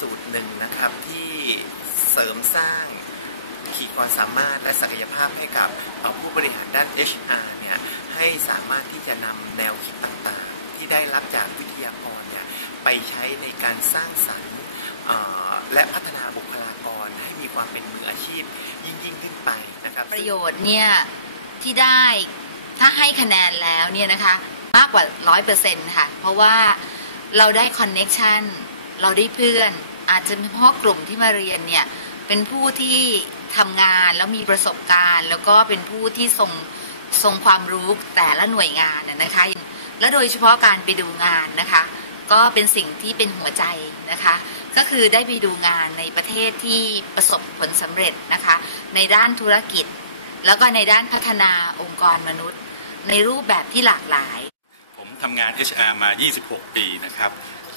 สูตรหนึ่งนะครับที่เสริมสร้างขีดความสามารถและศักยภาพให้กับผู้บริหารด้าน HR เนี่ยให้สามารถที่จะนำแนวคิดต่างๆ ที่ได้รับจากวิทยากรเนี่ยไปใช้ในการสร้างสรรค์และพัฒนาบุคลากรให้มีความเป็นมืออาชีพยิ่งยิ่งขึ้นไปนะครับประโยชน์เนี่ยที่ได้ถ้าให้คะแนนแล้วเนี่ยนะคะมากกว่าร้อยเปอร์เซ็นต์ค่ะ เพราะว่าเราได้คอนเน็ชันเราได้เพื่อน อาจจะเป็นเพราะกลุ่มที่มาเรียนเนี่ยเป็นผู้ที่ทำงานแล้วมีประสบการณ์ แล้วก็เป็นผู้ที่ทรงทรงความรู้แต่ละหน่วยงานนะคะ และโดยเฉพาะการไปดูงานนะคะ ก็เป็นสิ่งที่เป็นหัวใจนะคะ ก็คือได้ไปดูงานในประเทศที่ประสบผลสำเร็จนะคะ ในด้านธุรกิจ แล้วก็ในด้านพัฒนาองค์กรมนุษย์ ในรูปแบบที่หลากหลาย ผมทำงาน HR มา 26 ปีนะครับ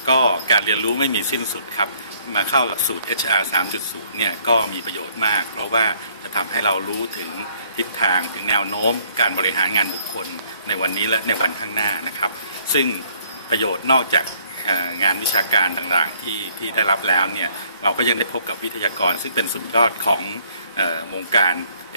ก็การเรียนรู้ไม่มีสิ้นสุดครับ มาเข้าหลักสูตร HR 3.0 เนี่ยก็มีประโยชน์มาก เพราะว่าจะทำให้เรารู้ถึงทิศทางถึงแนวโน้ม การบริหารงานบุคคลในวันนี้และในวันข้างหน้านะครับ ซึ่งประโยชน์นอกจากงานวิชาการต่างๆที่ที่ได้รับแล้วเนี่ยเราก็ยังได้พบกับวิทยากร ซึ่งเป็นสุดยอดของวงการ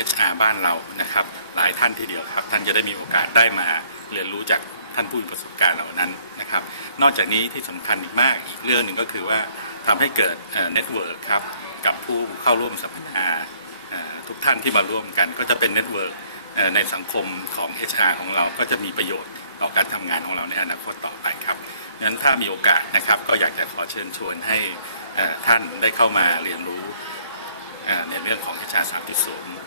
HR บ้านเรานะครับ หลายท่านทีเดียวครับ ท่านจะได้มีโอกาสได้มาเรียนรู้จาก ท่านผู้มีประสบการณ์เหล่านั้นนะครับ นอกจากนี้ที่สำคัญอีกมากอีกเรื่องหนึ่งก็คือว่าทำให้เกิดเน็ตเวิร์กครับกับผู้เข้าร่วมสัมมนาทุกท่านที่มาร่วมกัน ก็จะเป็นเน็ตเวิร์กในสังคมของ HR ของเราก็จะมีประโยชน์ต่อการทำงานของเราในอนาคตต่อไปครับงั้นถ้ามีโอกาสนะครับก็อยากจะขอเชิญชวนให้ท่านได้เข้ามาเรียนรู้ในเรื่องของ HR 3.0ก็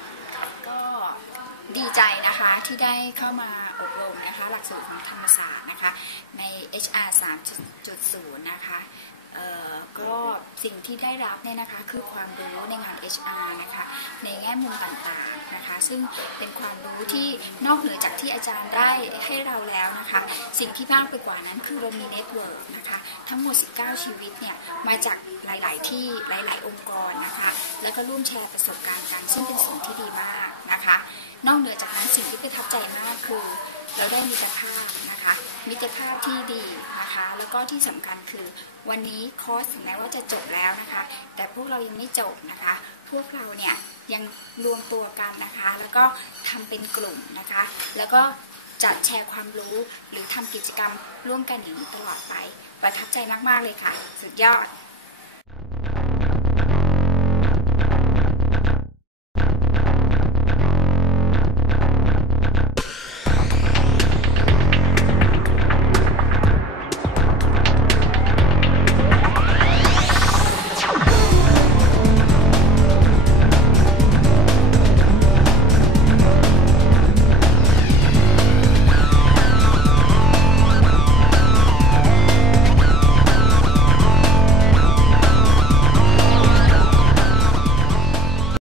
ดีใจนะคะที่ได้เข้ามาอบรมนะคะหลักสูตรของธรรมศาสตร์นะคะใน HR 3.0 นะคะเอ่อ สิ่งที่ได้รับเนี่ยนะคะคือความรู้ในงาน HR นะคะในแง่มุมต่างๆนะคะ ซึ่งเป็นความรู้ที่นอกเหนือจากที่อาจารย์ได้ให้เราแล้วนะคะ สิ่งที่มากไปกว่านั้นคือเรามีเน็ตเวิร์กนะคะทั้งหมด 19 ชีวิตเนี่ยมาจากหลาย ๆ ที่หลาย ๆ องค์กรนะคะ แล้วก็ร่วมแชร์ประสบการณ์กัน ซึ่งเป็นสิ่งที่ดีมากนะคะ นอกเหนือจากนั้นสิ่งที่ประทับใจมากคือ เราได้มิตรภาพนะคะ มิตรภาพที่ดีนะคะ แล้วก็ที่สำคัญคือ วันนี้คอร์สถึงแม้ว่าจะจบแล้วนะคะ แต่พวกเรายังไม่จบนะคะ พวกเราเนี่ยยังรวมตัวกันนะคะ แล้วก็ทำเป็นกลุ่มนะคะ แล้วก็จัดแชร์ความรู้หรือทำกิจกรรมร่วมกันอย่างนี้ตลอดไป ประทับใจมากๆเลยค่ะ สุดยอด